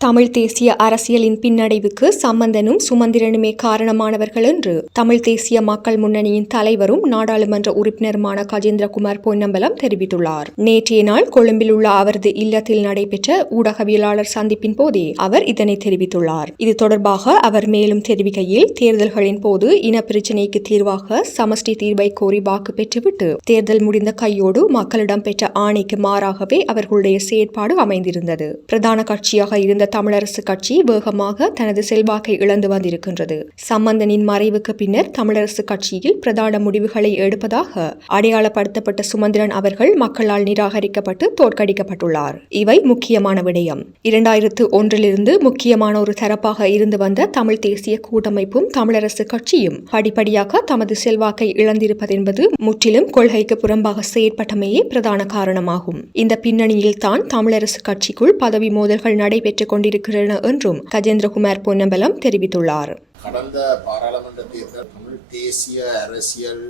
தமிழ் தேசிய அரசியலின் பின்னடைவுக்கு சம்பந்தனும் சுமந்திரனுமே காரணமானவர்கள் என்று தமிழ் தேசிய மக்கள் முன்னணியின் தலைவரும் நாடாளுமன்ற உறுப்பினருமான கஜேந்திரகுமார் பொன்னம்பலம் தெரிவித்துள்ளார். நேற்றைய நாள் கொழும்பில் உள்ள அவரது இல்லத்தில் நடைபெற்ற ஊடகவியலாளர் சந்திப்பின் போதே அவர் இதனை தெரிவித்துள்ளார். இது தொடர்பாக அவர் மேலும் தெரிவிக்கையில் தேர்தல்களின் போது இன பிரச்சினைக்கு தீர்வாக சமஷ்டி தீர்வை கோரி வாக்கு பெற்றுவிட்டு தேர்தல் முடிந்த கையோடு மக்களிடம் பெற்ற ஆணைக்கு மாறாகவே அவர்களுடைய செயற்பாடு அமைந்திருந்தது. பிரதான கட்சியாக இருந்த தமிழரசு கட்சி வேகமாக தனது செல்வாக்கை இழந்து வந்திருக்கின்றது. சம்பந்தனின் மறைவுக்கு பின்னர் தமிழரசு கட்சியில் பிரதான முடிவுகளை எடுப்பதாக அடையாளப்படுத்தப்பட்ட சுமந்திரன் அவர்கள் மக்களால் நிராகரிக்கப்பட்டு தோற்கடிக்கப்பட்டுள்ளார். இவை முக்கியமான விடயம். இரண்டாயிரத்து ஒன்றிலிருந்து முக்கியமான ஒரு தரப்பாக இருந்து வந்த தமிழ் தேசிய கூட்டமைப்பும் தமிழரசு கட்சியும் படிப்படியாக தமது செல்வாக்கை இழந்திருப்பதென்பது முற்றிலும் கொள்கைக்கு புறம்பாக செயற்பட்டமையே பிரதான காரணமாகும். இந்த பின்னணியில் தான் தமிழரசு கட்சிக்குள் பதவி மோதல்கள் நடைபெற்றுக் கொண்டிருக்கின்றன என்றும் கஜேந்திரகுமார் பொன்னம்பலம் தெரிவித்துள்ளார். கடந்த பாராளுமன்ற தேர்தல் தமிழ் தேசிய அரசியல்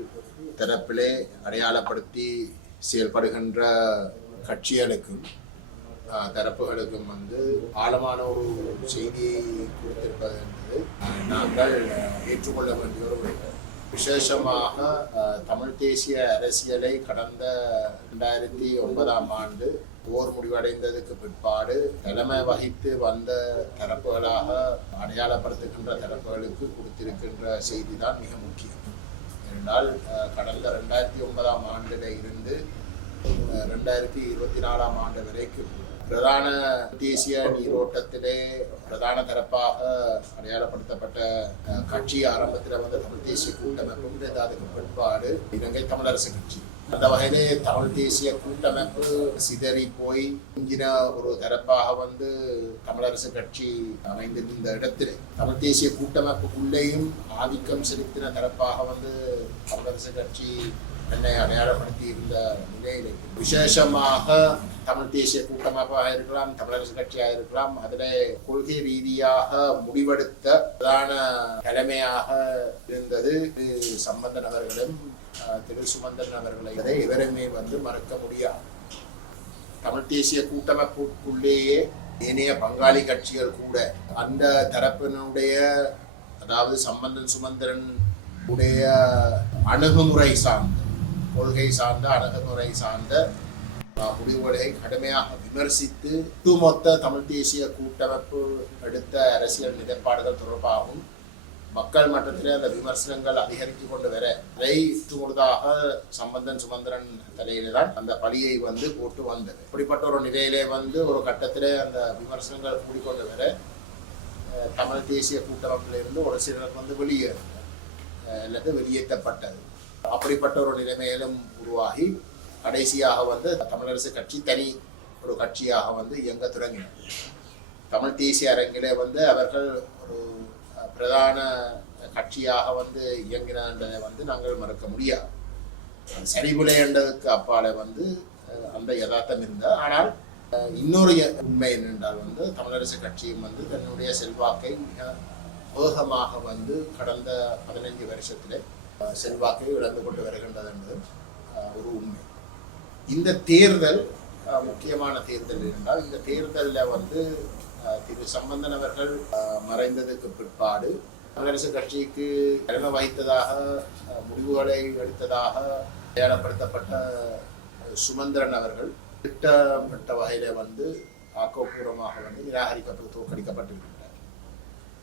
தரப்பிலே அடையாளப்படுத்தி செயல்படுகின்ற கட்சிகளுக்கும் தரப்புகளுக்கும் வந்து ஆழமான ஒரு செய்தியை கொடுத்திருப்பது என்பது நாங்கள் ஏற்றுக்கொள்ள வேண்டிய ஒரு விசேஷமாக தமிழ் தேசிய அரசியலை கடந்த ரெண்டாயிரத்தி ஒன்பதாம் ஆண்டு போர் முடிவடைந்ததுக்கு பிற்பாடு தலைமை வகித்து வந்த தரப்புகளாக அடையாளப்படுத்துகின்ற தரப்புகளுக்கு கொடுத்திருக்கின்ற செய்தி தான் மிக முக்கியம். ஏனென்றால் கடந்த ரெண்டாயிரத்தி ஒன்பதாம் ஆண்டில் இருந்து ரெண்டாயிரத்தி இருபத்தி நாலாம் ஆண்டு வரைக்கும் பிரதான தேசிய நீரோட்டத்திலே பிரதான தரப்பாக அடையாளப்படுத்தப்பட்ட கட்சி ஆரம்பத்தில் வந்த தமிழ் தேசிய கூட்டமைப்பும் அதுக்கு பிற்பாடு இலங்கை தமிழரசு கட்சி. அந்த வகையிலே தமிழ் தேசிய கூட்டமைப்பு சிதறி போய் இங்கின ஒரு தரப்பாக வந்து தமிழரசு கட்சி அமைந்திருந்த இடத்திலே. தமிழ் தேசிய கூட்டமைப்புக்குள்ளேயும் ஆதிக்கம் செலுத்தின தரப்பாக வந்து தமிழரசு கட்சி தன்னை அடையாளப்படுத்தி இருந்த நிலையிலே. விசேஷமாக தமிழ் தேசிய கூட்டமைப்பாக இருக்கலாம் தமிழரசு கட்சியாக இருக்கலாம் அதில் கொள்கை ரீதியாக முடிவெடுத்த பிரதான தலைமையாக இருந்தது சம்பந்தன் அவர்களும். திரு சுமந்தன் அவர்களை இதை எவருமே வந்து மறக்க முடியாது தமிழ் தேசிய கூட்டமைப்புக்குள்ளேயே ஏனைய பங்காளி கட்சிகள் கூட அந்த தரப்பினுடைய அதாவது சம்பந்தன் சுமந்திரன் உடைய அணுகுமுறை சார்ந்த கொள்கை சார்ந்த அணுகுமுறை சார்ந்த முடிவுகளை கடுமையாக விமர்சித்து ஒட்டுமொத்த தமிழ் தேசிய கூட்டமைப்பு எடுத்த அரசியல் நிலைப்பாடுகள் தொடர்பாகவும் மக்கள் மட்டத்தில் அந்த விமர்சனங்கள் அதிகரித்து கொண்டு வர அதை முழுதாக சம்பந்தன் சுமந்திரன் தலையில தான் அந்த பழியை வந்து போட்டு வந்தது. இப்படிப்பட்ட ஒரு நிலையிலே வந்து ஒரு கட்டத்தில் அந்த விமர்சனங்கள் கூடிக்கொண்டு வர தமிழ் தேசிய கூட்டமைப்பிலிருந்து ஒரு சிலருக்கு வந்து வெளியேறினார் அல்லது வெளியேற்றப்பட்டது. அப்படிப்பட்ட ஒரு நிலைமையிலும் உருவாகி கடைசியாக வந்து தமிழரசு கட்சி தனி ஒரு கட்சியாக வந்து இயங்க தொடங்கினது. தமிழ் தேசிய அரங்கிலே வந்து அவர்கள் ஒரு பிரதான கட்சியாக வந்து இயங்கினதை வந்து நாங்கள் மறக்க முடியாது. சரிபுலை என்றதுக்கு அப்பால வந்து அந்த யதார்த்தம் இருந்தது. ஆனால் இன்னொரு உண்மை என்னென்றால் வந்து தமிழரசு கட்சியும் வந்து தன்னுடைய செல்வாக்கை மிக வேகமாக வந்து கடந்த பதினைஞ்சு வருஷத்திலே செல்வாக்கை இழந்து கொண்டு வருகின்றது என்பது ஒரு உண்மை. இந்த தேர்தல் முக்கியமான தேர்தல் என்றால் இந்த தேர்தலில் வந்து திரு சம்பந்தன் அவர்கள் அஹ், மறைந்ததுக்கு பிற்பாடு தமிழரசு கட்சிக்கு தலைமை வகித்ததாக அஹ், முடிவுகளை எடுத்ததாக அடையாளப்படுத்தப்பட்ட சுமந்திரன் அவர்கள் திட்டமிட்ட வகையில வந்து ஆக்கப்பூர்வமாக வந்து நிராகரிக்கப்பட்டு தோற்கடிக்கப்பட்டிருக்கின்றார்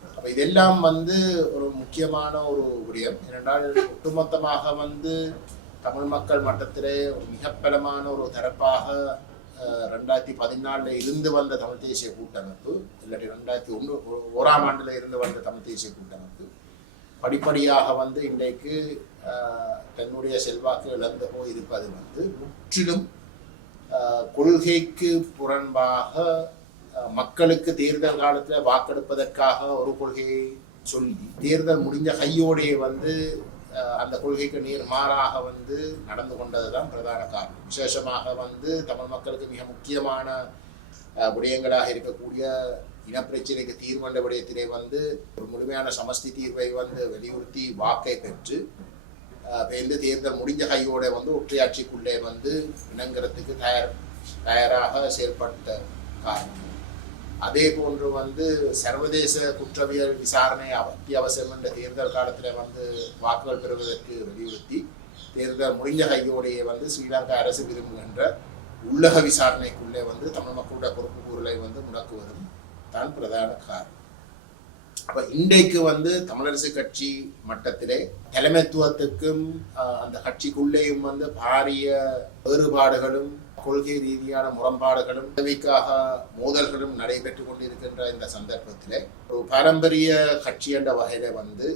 அப்ப இதெல்லாம் வந்து ஒரு முக்கியமான ஒரு விடயம். ஏனென்றால் ஒட்டுமொத்தமாக வந்து தமிழ் மக்கள் மட்டத்திலே ஒரு மிகப்பலமான ஒரு தரப்பாக ரெண்டாயிரத்தி பதினாலில் இருந்து வந்த தமிழ் தேசிய கூட்டமைப்பு இல்லாட்டி ரெண்டாயிரத்தி ஒன்று ஓராம் ஆண்டில் இருந்து வந்த தமிழ் தேசிய கூட்டமைப்பு படிப்படியாக வந்து இன்றைக்கு தன்னுடைய செல்வாக்கு இழந்து போய் இருப்பது வந்து முற்றிலும் கொள்கைக்கு புறம்பாக மக்களுக்கு தேர்தல் காலத்தில் வாக்கெடுப்பதற்காக ஒரு கொள்கையை சொல்லி தேர்தல் முடிஞ்ச கையோடையே வந்து அந்த கொள்கைக்கு நீர் மாறாக வந்து நடந்து கொண்டது தான் பிரதான காரணம். விசேஷமாக வந்து தமிழ் மக்களுக்கு மிக முக்கியமான விடயங்களாக இருக்கக்கூடிய இனப்பிரச்சனைக்கு தீர்வண்ட விடயத்திலே வந்து ஒரு முழுமையான சமஸ்தி தீர்வை வந்து வலியுறுத்தி வாக்கை பெற்று அஹ், தேர்தல் முடிஞ்ச கையோட வந்து ஒற்றையாட்சிக்குள்ளே வந்து இணங்குறதுக்கு தயார் தயாராக செயல்பட்ட காரணம். அதே போன்று வந்து சர்வதேச குற்றவியல் விசாரணை அத்தியாவசியம் என்ற தேர்தல் காலத்தில் வந்து வாக்குகள் பெறுவதற்கு வலியுறுத்தி தேர்தல் முடிஞ்ச கையோடையே வந்து ஸ்ரீலங்கா அரசு விரும்புகின்ற உள்ளக விசாரணைக்குள்ளே வந்து தமிழ் மக்களுடைய பொறுப்பு கூறலை வந்து முடக்குவதும் தான் பிரதான காரணம். அப்போ இன்றைக்கு வந்து தமிழரசு கட்சி மட்டத்திலே தலைமைத்துவத்துக்கும் அந்த கட்சிக்குள்ளேயும் வந்து பாரிய வேறுபாடுகளும் கொள்கை ரீதியான முரண்பாடுகளும் பதவிக்காக மோதல்களும் நடைபெற்று கொண்டிருக்கின்ற இந்த சந்தர்ப்பத்திலே ஒரு பாரம்பரிய கட்சி என்ற வகையில வந்து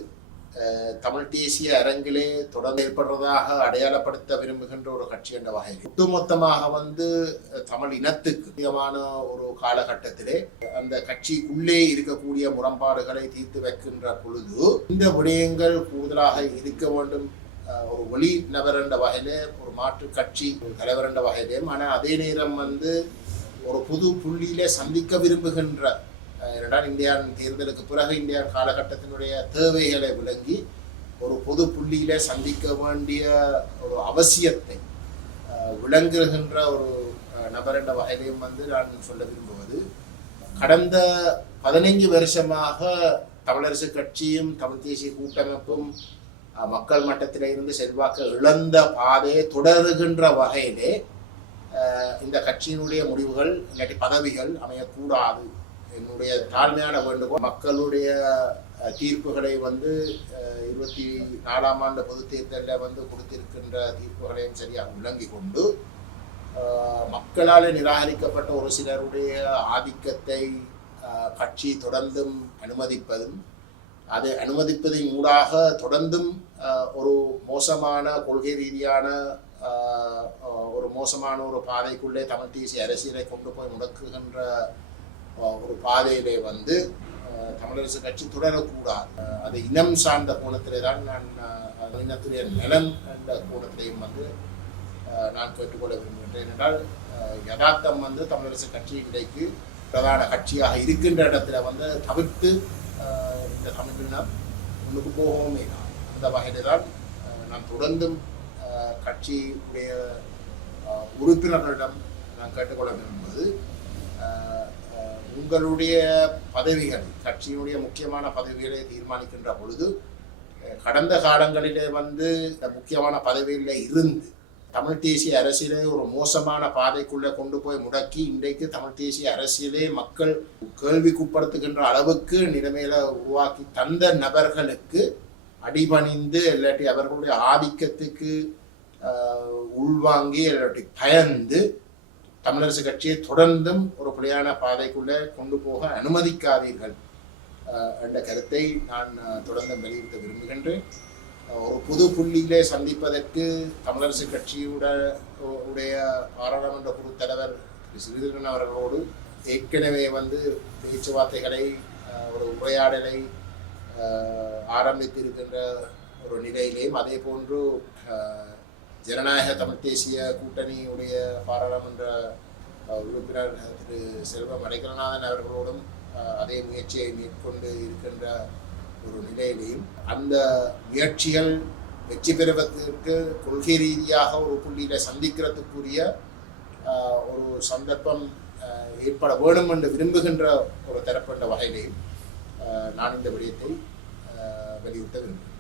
அஹ், தமிழ் தேசிய அரங்கிலே தொடர்ந்து ஏற்படுறதாக அடையாளப்படுத்த விரும்புகின்ற ஒரு கட்சி என்ற வகையில் ஒட்டுமொத்தமாக வந்து தமிழ் இனத்துக்கு முக்கியமான ஒரு காலகட்டத்திலே அந்த கட்சிக்குள்ளே இருக்கக்கூடிய முரண்பாடுகளை தீர்த்து வைக்கின்ற பொழுது இந்த விடயங்கள் கூடுதலாக இருக்க வேண்டும் ஒரு ஒளி நபர் என்ற வகையிலே ஒரு மாற்று கட்சி தலைவர் என்ற வகையிலேயும் ஆனால் அதே நேரம் வந்து ஒரு புது புள்ளியிலே சந்திக்க விரும்புகின்ற இரண்டாம் இந்தியாவின் தேர்தலுக்கு பிறகு இந்தியா காலகட்டத்தினுடைய தேவைகளை விளங்கி ஒரு பொது புள்ளியிலே சந்திக்க வேண்டிய ஒரு அவசியத்தை விளங்குகின்ற ஒரு நபர் என்ற வகையிலையும் வந்து நான் சொல்ல விரும்புவது கடந்த பதினைஞ்சு வருஷமாக தமிழரசு கட்சியும் தமிழ் தேசிய கூட்டமைப்பும் மக்கள் மட்டத்தில் இருந்து செல்வாக்கு இழந்த பாதையை தொடருகின்ற வகையிலே இந்த கட்சியினுடைய முடிவுகள் இல்லாட்டி பதவிகள் அமையக்கூடாது. என்னுடைய தாழ்மையான வேண்டுகோள் மக்களுடைய தீர்ப்புகளை வந்து இருபத்தி நாலாம் ஆண்டு பொது தேர்தலில் வந்து கொடுத்திருக்கின்ற தீர்ப்புகளையும் சரியாக விளங்கி கொண்டு மக்களால் நிராகரிக்கப்பட்ட ஒரு சிலருடைய ஆதிக்கத்தை கட்சி தொடர்ந்தும் அனுமதிப்பதும் அதை அனுமதிப்பதின் ஊடாக தொடர்ந்தும் ஒரு மோசமான கொள்கை ரீதியான ஒரு மோசமான ஒரு பாதைக்குள்ளே தமிழ் தேசிய அரசியலை கொண்டு போய் முடக்குகின்ற ஒரு பாதையிலே வந்து தமிழரசு கட்சி தொடரக்கூடாது. அது இனம் சார்ந்த கோணத்திலே தான் நான் இனத்துடைய நலன் என்ற கோணத்திலையும் வந்து நான் கேட்டுக்கொள்ள விரும்புகின்றேன் என்றால் யதார்த்தம் வந்து தமிழரசு கட்சி இன்றைக்கு பிரதான கட்சியாக இருக்கின்ற இடத்துல வந்து தவிர்த்து இந்த தமிழினம் முன்னுக்கு போகவுமே தான் அந்த வகையில் தான் நான் தொடர்ந்தும் கட்சியுடைய உறுப்பினர்களிடம் நான் கேட்டுக்கொள்ள விரும்புவது உங்களுடைய பதவிகள் கட்சியினுடைய முக்கியமான பதவிகளை தீர்மானிக்கின்ற பொழுது கடந்த காலங்களிலே வந்து இந்த முக்கியமான பதவிகளில் இருந்து தமிழ் தேசிய அரசியலை ஒரு மோசமான பாதைக்குள்ளே கொண்டு போய் முடக்கி இன்றைக்கு தமிழ் தேசிய அரசியலே மக்கள் கேள்விக்குட்படுத்துகின்ற அளவுக்கு நிலைமையில உருவாக்கி தந்த நபர்களுக்கு அடிபணிந்து இல்லாட்டி அவர்களுடைய ஆதிக்கத்துக்கு ஆஹ், உள்வாங்கி இல்லாட்டி பயந்து தமிழரசு கட்சியை தொடர்ந்தும் ஒரு பிழையான பாதைக்குள்ளே கொண்டு போக அனுமதிக்காதீர்கள் என்ற கருத்தை நான் தொடர்ந்து வெளியிட விரும்புகின்றேன். ஒரு புது புள்ளியிலே சந்திப்பதற்கு தமிழரசு கட்சியோட உடைய பாராளுமன்ற குழு தலைவர் திரு சிறிதரன் அவர்களோடு ஏற்கனவே வந்து பேச்சுவார்த்தைகளை ஒரு உரையாடலை ஆரம்பித்திருக்கின்ற ஒரு நிலையிலேயும் அதே போன்று ஜனநாயக தமிழ் தேசிய கூட்டணியுடைய பாராளுமன்ற உறுப்பினர் திரு. செல்வம் அடைக்கலநாதன் அவர்களோடும் அதே முயற்சியை மேற்கொண்டு இருக்கின்ற ஒரு நிலையிலையும் அந்த முயற்சிகள் வெற்றி பெறுவதற்கு கொள்கை ரீதியாக ஒரு புள்ளியில சந்திக்கிறதுக்குரிய ஒரு சந்தர்ப்பம் ஏற்பட வேணும் என்று விரும்புகின்ற ஒரு தரப்பட்ட வகையிலையும் நான் இந்த விடயத்தை வலியுறுத்த விரும்புகிறேன்.